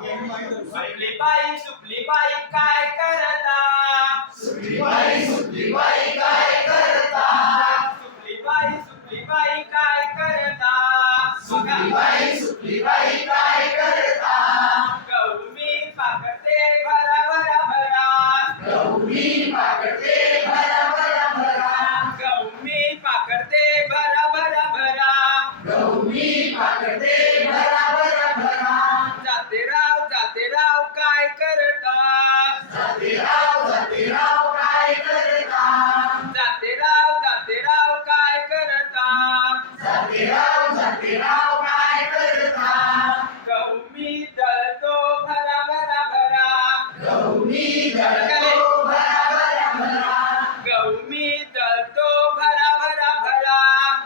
सुपली बाई सुपली बाई काय करता? सुटलीबाई सुटलीबाई काय करता? सुपली बाई सुपली बाई काय करता? सुटलीबाई सुटलीबाई काय करता? गौमी पाकते भरा भरा भरा. गौरी पाकटे भरा भरा भरा. गौमी पाकते भरा भरा भरा. गौरी पाकटे भरा भरा मी जळतो भरा भरा भरा गौमी जळतो भरा भरा भरा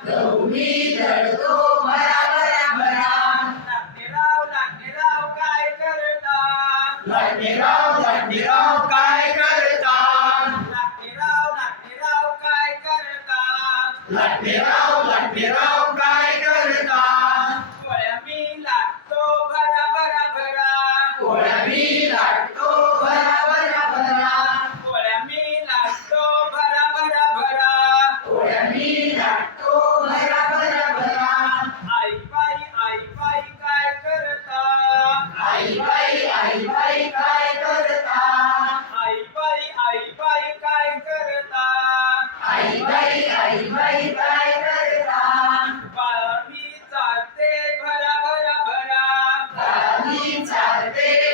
गौरी जळतो भरा भरा भरा नागेराव नागेराव काय करता? लाटणीराव लाटणीराव काय करता नागेराव नागेराव काय करता Italy.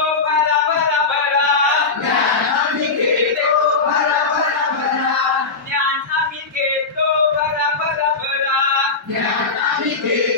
আমি কে